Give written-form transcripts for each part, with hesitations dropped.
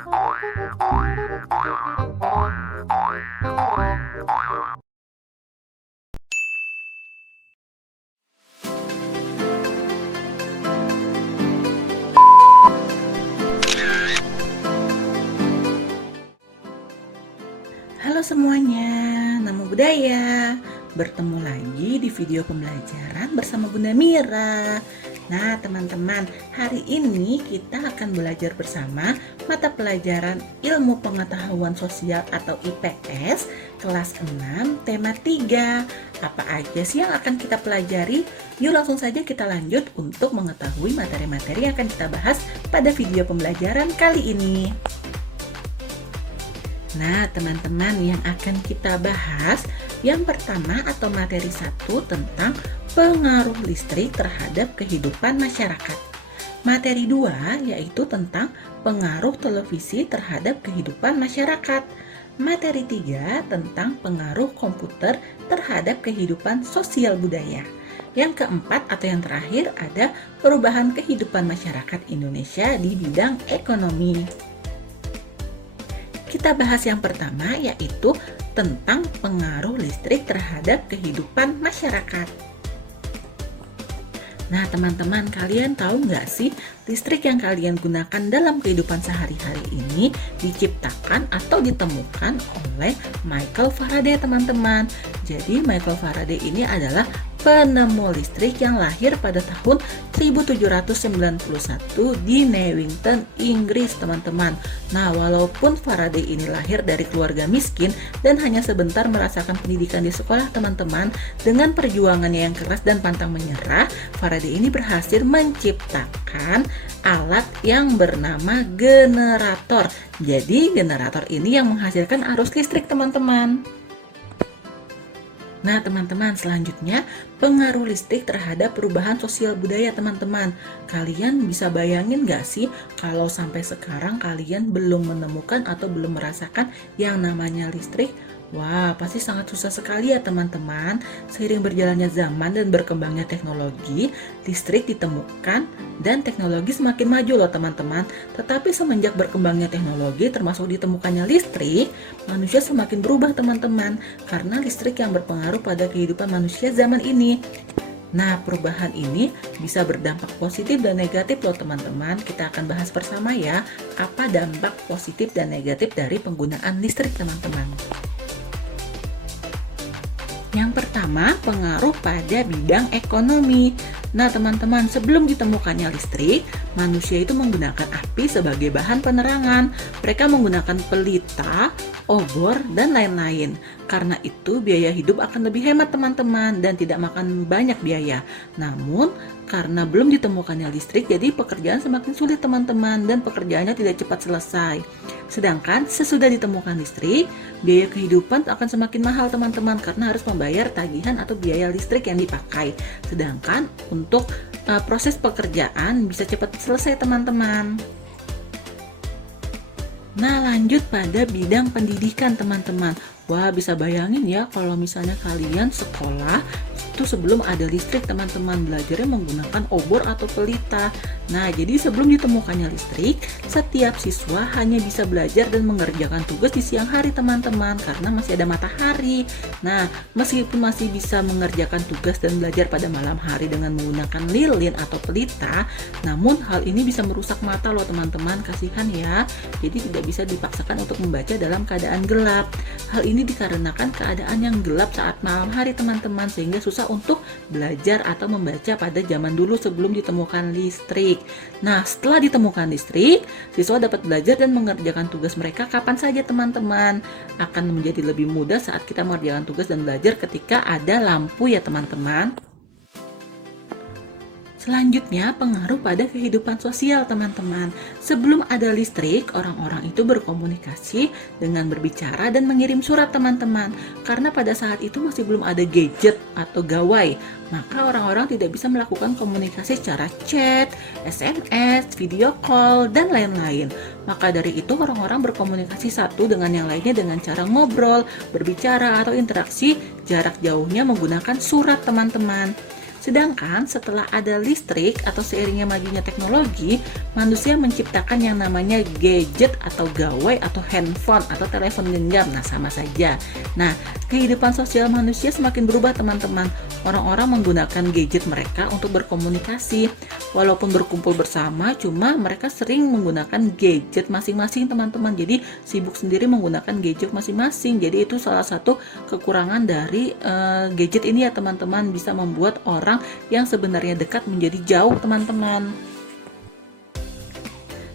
Halo semuanya, Namo Buddhaya. Bertemu lagi di video pembelajaran bersama Bunda Mira. Nah teman-teman, hari ini kita akan belajar bersama mata pelajaran Ilmu Pengetahuan Sosial atau IPS kelas 6 tema 3. Apa aja sih yang akan kita pelajari? Yuk langsung saja kita lanjut untuk mengetahui materi-materi yang akan kita bahas pada video pembelajaran kali ini. Nah teman-teman, yang akan kita bahas yang pertama atau materi 1 tentang pengaruh listrik terhadap kehidupan masyarakat. Materi 2 yaitu tentang pengaruh televisi terhadap kehidupan masyarakat. Materi 3 tentang pengaruh komputer terhadap kehidupan sosial budaya. Yang keempat atau yang terakhir ada perubahan kehidupan masyarakat Indonesia di bidang ekonomi. Kita bahas yang pertama yaitu tentang pengaruh listrik terhadap kehidupan masyarakat. Nah teman-teman, kalian tahu nggak sih listrik yang kalian gunakan dalam kehidupan sehari-hari ini diciptakan atau ditemukan oleh Michael Faraday teman-teman. Jadi Michael Faraday ini adalah penemu listrik yang lahir pada tahun 1791 di Newington, Inggris teman-teman. Nah walaupun Faraday ini lahir dari keluarga miskin dan hanya sebentar merasakan pendidikan di sekolah teman-teman, dengan perjuangannya yang keras dan pantang menyerah, Faraday ini berhasil menciptakan alat yang bernama generator. Jadi generator ini yang menghasilkan arus listrik teman-teman. Nah teman-teman, selanjutnya pengaruh listrik terhadap perubahan sosial budaya teman-teman. Kalian bisa bayangin gak sih kalau sampai sekarang kalian belum menemukan atau belum merasakan yang namanya listrik? Wah, pasti sangat susah sekali ya teman-teman. Seiring berjalannya zaman dan berkembangnya teknologi, listrik ditemukan dan teknologi semakin maju loh teman-teman. Tetapi semenjak berkembangnya teknologi termasuk ditemukannya listrik, manusia semakin berubah teman-teman, karena listrik yang berpengaruh pada kehidupan manusia zaman ini. Nah, perubahan ini bisa berdampak positif dan negatif loh teman-teman. Kita akan bahas bersama ya, apa dampak positif dan negatif dari penggunaan listrik teman-teman. Yang pertama, pengaruh pada bidang ekonomi. Nah teman-teman, sebelum ditemukannya listrik, manusia itu menggunakan api sebagai bahan penerangan. Mereka menggunakan pelita, obor, dan lain-lain. Karena itu biaya hidup akan lebih hemat teman-teman dan tidak makan banyak biaya. Namun karena belum ditemukannya listrik, jadi pekerjaan semakin sulit teman-teman dan pekerjaannya tidak cepat selesai. Sedangkan sesudah ditemukan listrik, biaya kehidupan akan semakin mahal teman-teman karena harus membayar tagihan atau biaya listrik yang dipakai. Sedangkan untuk proses pekerjaan bisa cepat selesai teman-teman. Nah lanjut pada bidang pendidikan teman-teman. Wah bisa bayangin ya kalau misalnya kalian sekolah itu sebelum ada listrik teman-teman, belajarnya menggunakan obor atau pelita. Nah jadi sebelum ditemukannya listrik, setiap siswa hanya bisa belajar dan mengerjakan tugas di siang hari teman-teman karena masih ada matahari. Nah meskipun masih bisa mengerjakan tugas dan belajar pada malam hari dengan menggunakan lilin atau pelita, namun hal ini bisa merusak mata loh teman-teman, kasihan ya. Jadi tidak bisa dipaksakan untuk membaca dalam keadaan gelap. Hal ini dikarenakan keadaan yang gelap saat malam hari teman-teman, sehingga susah untuk belajar atau membaca pada zaman dulu sebelum ditemukan listrik. Nah setelah ditemukan listrik, siswa dapat belajar dan mengerjakan tugas mereka kapan saja teman-teman. Akan menjadi lebih mudah saat kita mengerjakan tugas dan belajar ketika ada lampu ya teman-teman. Selanjutnya, pengaruh pada kehidupan sosial teman-teman. Sebelum ada listrik, orang-orang itu berkomunikasi dengan berbicara dan mengirim surat teman-teman. Karena pada saat itu masih belum ada gadget atau gawai, maka orang-orang tidak bisa melakukan komunikasi secara chat, SMS, video call, dan lain-lain. Maka dari itu orang-orang berkomunikasi satu dengan yang lainnya dengan cara ngobrol, berbicara, atau interaksi jarak jauhnya menggunakan surat teman-teman. Sedangkan setelah ada listrik atau seiringnya majunya teknologi, manusia menciptakan yang namanya gadget atau gawai atau handphone atau telepon genggam. Nah, sama saja. Nah, kehidupan sosial manusia semakin berubah teman-teman. Orang-orang menggunakan gadget mereka untuk berkomunikasi. Walaupun berkumpul bersama, cuma mereka sering menggunakan gadget masing-masing teman-teman. Jadi sibuk sendiri menggunakan gadget masing-masing. Jadi itu salah satu kekurangan dari gadget ini ya teman-teman, bisa membuat orang yang sebenarnya dekat menjadi jauh teman-teman.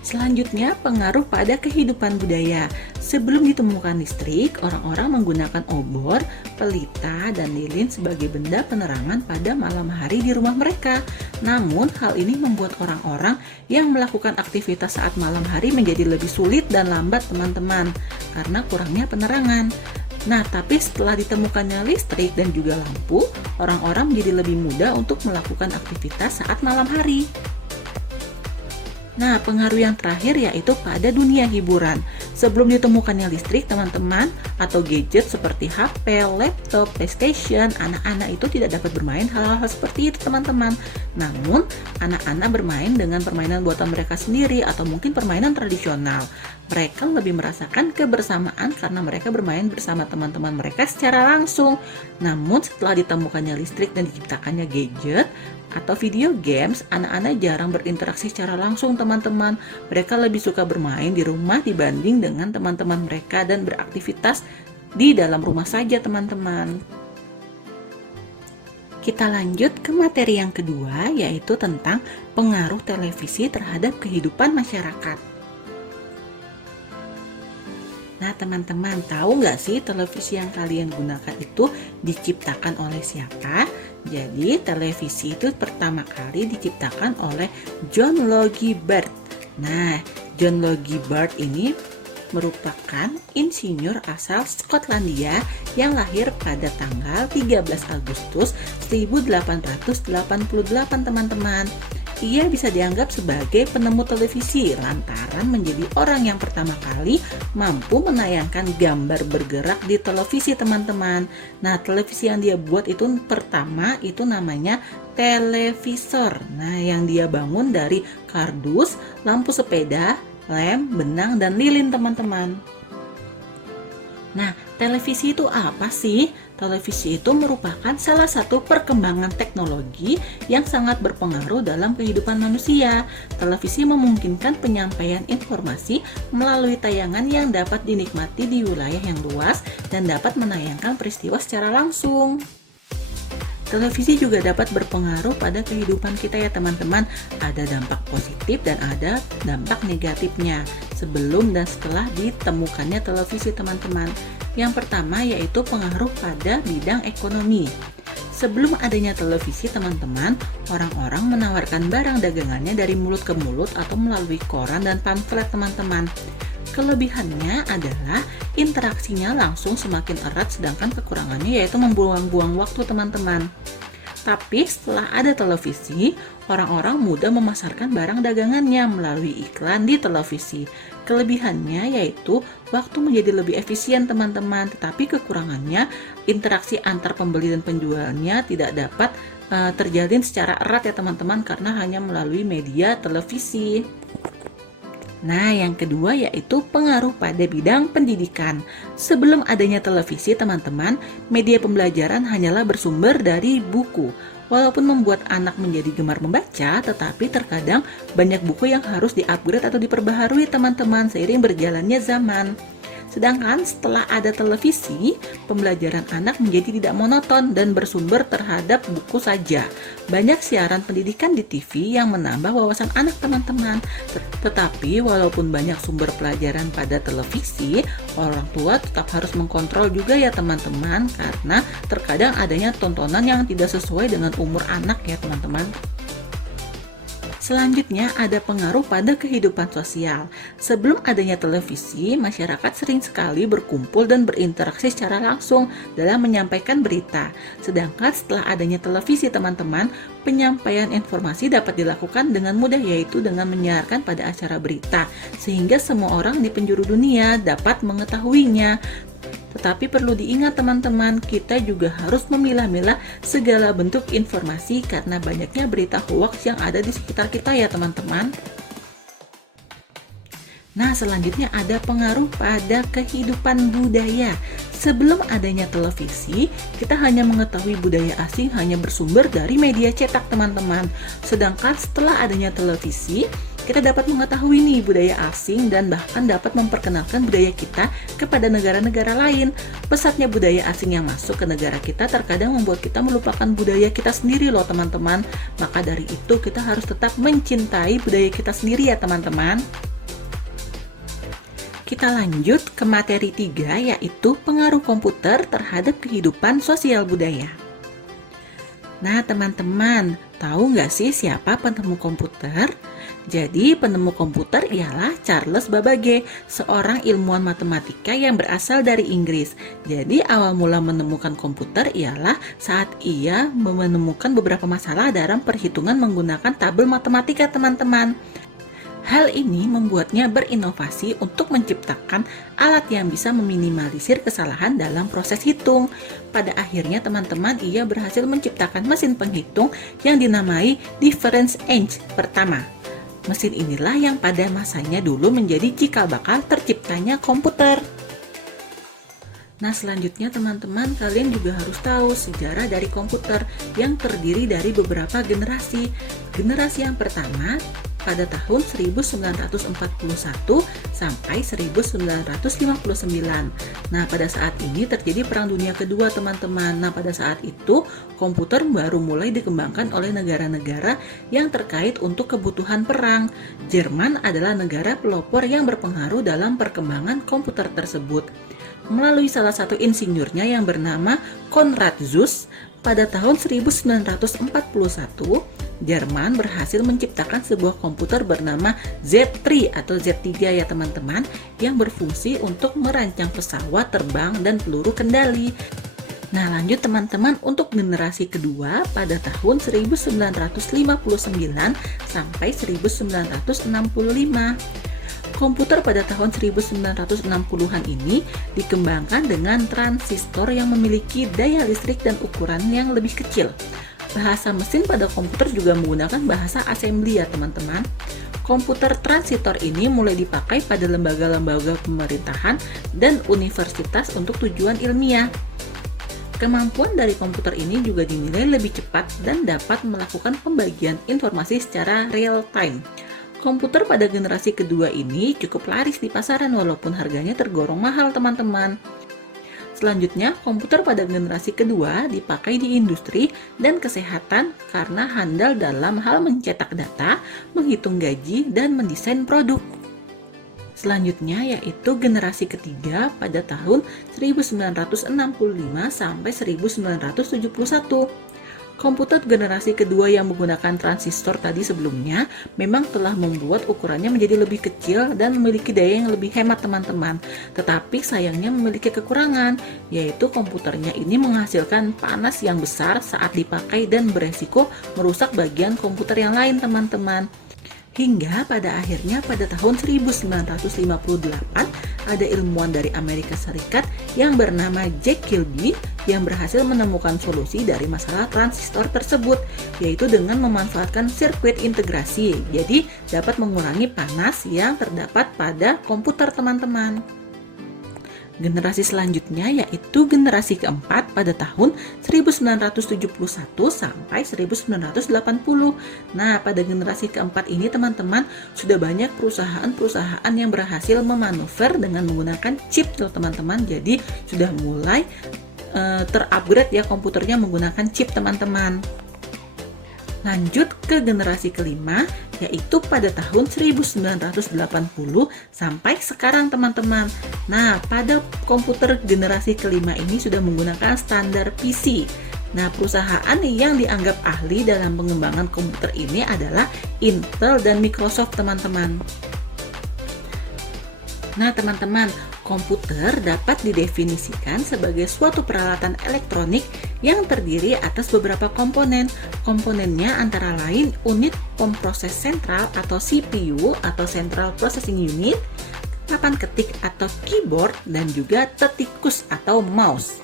Selanjutnya, pengaruh pada kehidupan budaya. Sebelum ditemukan listrik, orang-orang menggunakan obor, pelita, dan lilin sebagai benda penerangan pada malam hari di rumah mereka. Namun, hal ini membuat orang-orang yang melakukan aktivitas saat malam hari menjadi lebih sulit dan lambat teman-teman, karena kurangnya penerangan. Nah, tapi setelah ditemukannya listrik dan juga lampu, orang-orang menjadi lebih mudah untuk melakukan aktivitas saat malam hari. Nah, pengaruh yang terakhir yaitu pada dunia hiburan. Sebelum ditemukannya listrik, teman-teman, atau gadget seperti HP, laptop, PlayStation, anak-anak itu tidak dapat bermain hal-hal seperti itu, teman-teman. Namun, anak-anak bermain dengan permainan buatan mereka sendiri atau mungkin permainan tradisional. Mereka lebih merasakan kebersamaan karena mereka bermain bersama teman-teman mereka secara langsung. Namun, setelah ditemukannya listrik dan diciptakannya gadget atau video games, anak-anak jarang berinteraksi secara langsung teman-teman. Mereka lebih suka bermain di rumah dibanding dengan teman-teman mereka dan beraktivitas di dalam rumah saja teman-teman. Kita lanjut ke materi yang kedua, yaitu tentang pengaruh televisi terhadap kehidupan masyarakat. Nah teman-teman, tahu nggak sih televisi yang kalian gunakan itu diciptakan oleh siapa? Jadi televisi itu pertama kali diciptakan oleh John Logie Baird. Nah, John Logie Baird ini merupakan insinyur asal Skotlandia yang lahir pada tanggal 13 Agustus 1888 teman-teman. Ia bisa dianggap sebagai penemu televisi lantaran menjadi orang yang pertama kali mampu menayangkan gambar bergerak di televisi teman-teman. Nah, televisi yang dia buat itu pertama itu namanya televisor. Nah, yang dia bangun dari kardus, lampu sepeda, lem, benang, dan lilin teman-teman. Nah, televisi itu apa sih? Televisi itu merupakan salah satu perkembangan teknologi yang sangat berpengaruh dalam kehidupan manusia. Televisi memungkinkan penyampaian informasi melalui tayangan yang dapat dinikmati di wilayah yang luas dan dapat menayangkan peristiwa secara langsung. Televisi juga dapat berpengaruh pada kehidupan kita ya teman-teman. Ada dampak positif dan ada dampak negatifnya sebelum dan setelah ditemukannya televisi teman-teman. Yang pertama yaitu pengaruh pada bidang ekonomi. Sebelum adanya televisi teman-teman, orang-orang menawarkan barang dagangannya dari mulut ke mulut atau melalui koran dan pamflet teman-teman. Kelebihannya adalah interaksinya langsung semakin erat, sedangkan kekurangannya yaitu membuang-buang waktu teman-teman. Tapi setelah ada televisi, orang-orang mudah memasarkan barang dagangannya melalui iklan di televisi. Kelebihannya yaitu waktu menjadi lebih efisien teman-teman, tetapi kekurangannya interaksi antar pembeli dan penjualnya tidak dapat terjalin secara erat ya teman-teman karena hanya melalui media televisi. Nah, yang kedua yaitu pengaruh pada bidang pendidikan. Sebelum adanya televisi, teman-teman, media pembelajaran hanyalah bersumber dari buku. Walaupun membuat anak menjadi gemar membaca, tetapi terkadang banyak buku yang harus di-upgrade atau diperbaharui teman-teman seiring berjalannya zaman. Sedangkan setelah ada televisi, pembelajaran anak menjadi tidak monoton dan bersumber terhadap buku saja. Banyak siaran pendidikan di TV yang menambah wawasan anak teman-teman. Tetapi walaupun banyak sumber pelajaran pada televisi, orang tua tetap harus mengkontrol juga ya teman-teman, karena terkadang adanya tontonan yang tidak sesuai dengan umur anak ya teman-teman. Selanjutnya ada pengaruh pada kehidupan sosial. Sebelum adanya televisi, masyarakat sering sekali berkumpul dan berinteraksi secara langsung dalam menyampaikan berita. Sedangkan setelah adanya televisi teman-teman, penyampaian informasi dapat dilakukan dengan mudah yaitu dengan menyiarkan pada acara berita, sehingga semua orang di penjuru dunia dapat mengetahuinya. Tetapi perlu diingat teman-teman, kita juga harus memilah-milah segala bentuk informasi karena banyaknya berita hoax yang ada di sekitar kita ya teman-teman. Nah, selanjutnya ada pengaruh pada kehidupan budaya. Sebelum adanya televisi, kita hanya mengetahui budaya asing hanya bersumber dari media cetak teman-teman. Sedangkan setelah adanya televisi, kita dapat mengetahui nih budaya asing dan bahkan dapat memperkenalkan budaya kita kepada negara-negara lain. Pesatnya budaya asing yang masuk ke negara kita terkadang membuat kita melupakan budaya kita sendiri loh teman-teman. Maka dari itu kita harus tetap mencintai budaya kita sendiri ya teman-teman. Kita lanjut ke materi 3, yaitu pengaruh komputer terhadap kehidupan sosial budaya. Nah teman-teman, tahu nggak sih siapa penemu komputer? Jadi penemu komputer ialah Charles Babbage, seorang ilmuwan matematika yang berasal dari Inggris. Jadi awal mula menemukan komputer ialah saat ia menemukan beberapa masalah dalam perhitungan menggunakan tabel matematika teman-teman. Hal ini membuatnya berinovasi untuk menciptakan alat yang bisa meminimalisir kesalahan dalam proses hitung. Pada akhirnya teman-teman ia berhasil menciptakan mesin penghitung yang dinamai difference engine pertama. Mesin inilah yang pada masanya dulu menjadi cikal bakal terciptanya komputer. Nah selanjutnya teman-teman, kalian juga harus tahu sejarah dari komputer yang terdiri dari beberapa generasi. Generasi yang pertama pada tahun 1941 sampai 1959. Nah, pada saat ini terjadi Perang Dunia Kedua, teman-teman. Nah, pada saat itu komputer baru mulai dikembangkan oleh negara-negara yang terkait untuk kebutuhan perang. Jerman adalah negara pelopor yang berpengaruh dalam perkembangan komputer tersebut. Melalui salah satu insinyurnya yang bernama Konrad Zuse, pada tahun 1941, Jerman berhasil menciptakan sebuah komputer bernama Z3 atau Z3 ya teman-teman, yang berfungsi untuk merancang pesawat terbang dan peluru kendali. Nah lanjut teman-teman, untuk generasi kedua pada tahun 1959 sampai 1965. Komputer pada tahun 1960-an ini dikembangkan dengan transistor yang memiliki daya listrik dan ukuran yang lebih kecil. Bahasa mesin pada komputer juga menggunakan bahasa assembly ya teman-teman. Komputer transistor ini mulai dipakai pada lembaga-lembaga pemerintahan dan universitas untuk tujuan ilmiah. Kemampuan dari komputer ini juga dinilai lebih cepat dan dapat melakukan pembagian informasi secara real time. Komputer pada generasi kedua ini cukup laris di pasaran walaupun harganya tergolong mahal teman-teman. Selanjutnya, komputer pada generasi kedua dipakai di industri dan kesehatan karena handal dalam hal mencetak data, menghitung gaji, dan mendesain produk. Selanjutnya yaitu generasi ketiga pada tahun 1965 sampai 1971. Komputer generasi kedua yang menggunakan transistor tadi sebelumnya memang telah membuat ukurannya menjadi lebih kecil dan memiliki daya yang lebih hemat teman-teman. Tetapi sayangnya memiliki kekurangan, yaitu komputernya ini menghasilkan panas yang besar saat dipakai dan beresiko merusak bagian komputer yang lain teman-teman. Hingga pada akhirnya pada tahun 1958 ada ilmuwan dari Amerika Serikat yang bernama Jack Kilby yang berhasil menemukan solusi dari masalah transistor tersebut, yaitu dengan memanfaatkan sirkuit integrasi. Jadi dapat mengurangi panas yang terdapat pada komputer teman-teman. Generasi selanjutnya yaitu generasi keempat pada tahun 1971 sampai 1980. Nah, pada generasi keempat ini teman-teman sudah banyak perusahaan-perusahaan yang berhasil memanuver dengan menggunakan chip tuh teman-teman. Jadi sudah mulai terupgrade ya komputernya menggunakan chip teman-teman. Lanjut ke generasi kelima, yaitu pada tahun 1980 sampai sekarang teman-teman. Nah, pada komputer generasi kelima ini sudah menggunakan standar PC. Nah, perusahaan yang dianggap ahli dalam pengembangan komputer ini adalah Intel dan Microsoft teman-teman. Nah, teman-teman, komputer dapat didefinisikan sebagai suatu peralatan elektronik yang terdiri atas beberapa komponen. Komponennya antara lain unit pemproses sentral atau CPU atau Central Processing Unit, papan ketik atau keyboard, dan juga tetikus atau mouse.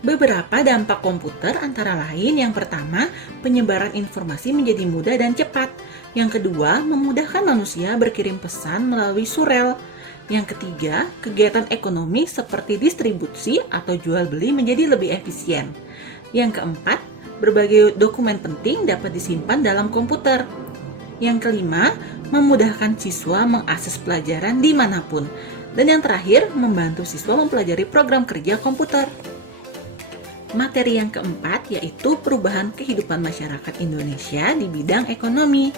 Beberapa dampak komputer antara lain, yang pertama, penyebaran informasi menjadi mudah dan cepat. Yang kedua, memudahkan manusia berkirim pesan melalui surel. Yang ketiga, kegiatan ekonomi seperti distribusi atau jual beli menjadi lebih efisien. Yang keempat, berbagai dokumen penting dapat disimpan dalam komputer. Yang kelima, memudahkan siswa mengakses pelajaran dimanapun. Dan yang terakhir, membantu siswa mempelajari program kerja komputer. Materi yang keempat yaitu perubahan kehidupan masyarakat Indonesia di bidang ekonomi.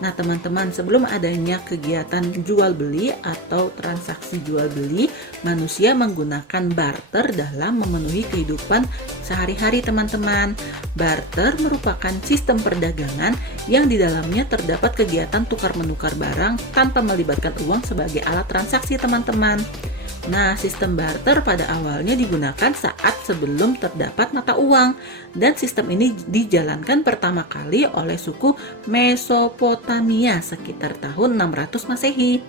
Nah teman-teman, sebelum adanya kegiatan jual beli atau transaksi jual beli, manusia menggunakan barter dalam memenuhi kehidupan sehari-hari teman-teman. Barter merupakan sistem perdagangan yang di dalamnya terdapat kegiatan tukar-menukar barang tanpa melibatkan uang sebagai alat transaksi teman-teman. Nah, sistem barter pada awalnya digunakan saat sebelum terdapat mata uang, dan sistem ini dijalankan pertama kali oleh suku Mesopotamia sekitar tahun 600 Masehi.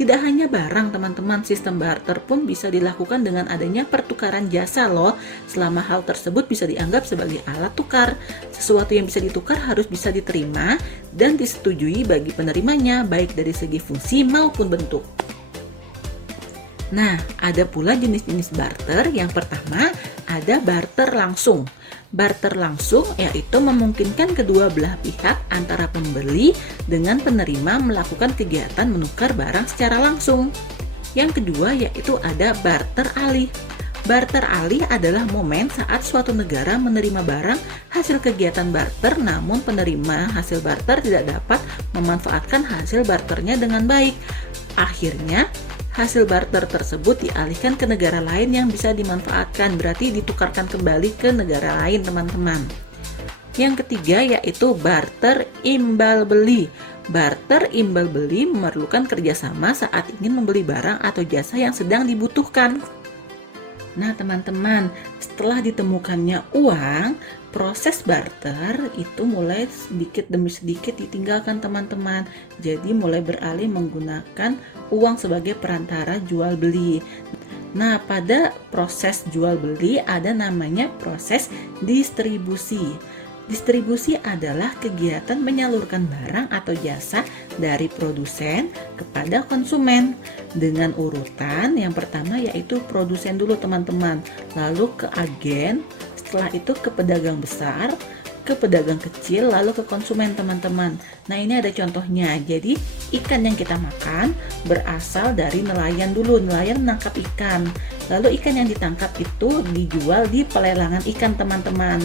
Tidak hanya barang teman-teman, sistem barter pun bisa dilakukan dengan adanya pertukaran jasa loh. Selama hal tersebut bisa dianggap sebagai alat tukar. Sesuatu yang bisa ditukar harus bisa diterima dan disetujui bagi penerimanya, baik dari segi fungsi maupun bentuk. Nah, ada pula jenis-jenis barter. Yang pertama, ada barter langsung. Barter langsung yaitu memungkinkan kedua belah pihak antara pembeli dengan penerima melakukan kegiatan menukar barang secara langsung. Yang kedua yaitu ada barter alih. Barter alih adalah momen saat suatu negara menerima barang hasil kegiatan barter, namun penerima hasil barter tidak dapat memanfaatkan hasil barternya dengan baik. Akhirnya, hasil barter tersebut dialihkan ke negara lain yang bisa dimanfaatkan, berarti ditukarkan kembali ke negara lain teman-teman. Yang ketiga yaitu barter imbal beli. Barter imbal beli memerlukan kerjasama saat ingin membeli barang atau jasa yang sedang dibutuhkan. Nah teman-teman, setelah ditemukannya uang, proses barter itu mulai sedikit demi sedikit ditinggalkan teman-teman. Jadi mulai beralih menggunakan uang sebagai perantara jual beli. Nah pada proses jual beli ada namanya proses distribusi. Distribusi adalah kegiatan menyalurkan barang atau jasa dari produsen kepada konsumen dengan urutan. Yang pertama yaitu produsen dulu teman-teman, lalu ke agen, setelah itu ke pedagang besar, ke pedagang kecil, lalu ke konsumen teman-teman. Nah ini ada contohnya. Jadi ikan yang kita makan berasal dari nelayan dulu. Nelayan menangkap ikan, lalu ikan yang ditangkap itu dijual di pelelangan ikan teman-teman.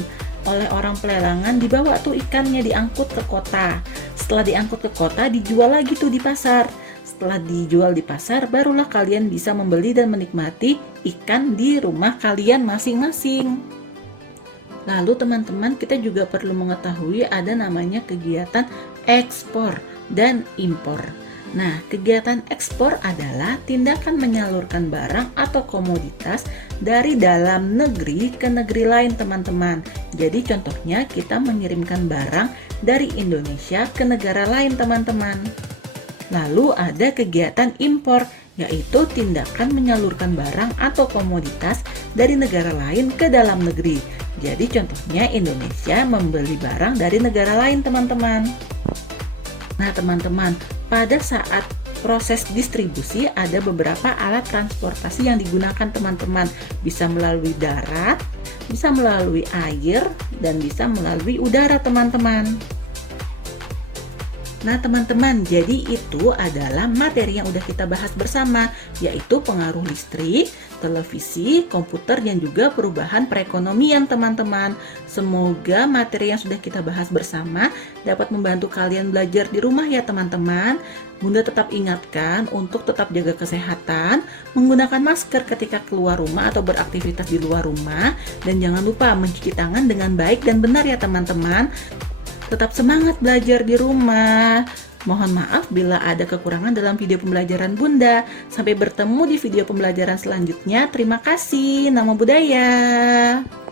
Oleh orang pelelangan dibawa tuh ikannya, diangkut ke kota. Setelah diangkut ke kota dijual lagi tuh di pasar. Setelah dijual di pasar barulah kalian bisa membeli dan menikmati ikan di rumah kalian masing-masing. Lalu teman-teman, kita juga perlu mengetahui ada namanya kegiatan ekspor dan impor. Nah, kegiatan ekspor adalah tindakan menyalurkan barang atau komoditas dari dalam negeri ke negeri lain teman-teman. Jadi contohnya kita mengirimkan barang dari Indonesia ke negara lain teman-teman. Lalu ada kegiatan impor, yaitu tindakan menyalurkan barang atau komoditas dari negara lain ke dalam negeri. Jadi contohnya Indonesia membeli barang dari negara lain teman-teman. Nah teman-teman, pada saat proses distribusi ada beberapa alat transportasi yang digunakan teman-teman. Bisa melalui darat, bisa melalui air, dan bisa melalui udara teman-teman. Nah teman-teman, jadi itu adalah materi yang udah kita bahas bersama, yaitu pengaruh listrik, televisi, komputer, dan juga perubahan perekonomian teman-teman. Semoga materi yang sudah kita bahas bersama dapat membantu kalian belajar di rumah ya teman-teman. Bunda tetap ingatkan untuk tetap jaga kesehatan, menggunakan masker ketika keluar rumah atau beraktivitas di luar rumah, dan jangan lupa mencuci tangan dengan baik dan benar ya teman-teman. Tetap semangat belajar di rumah. Mohon maaf bila ada kekurangan dalam video pembelajaran Bunda. Sampai bertemu di video pembelajaran selanjutnya. Terima kasih. Namo Buddhaya.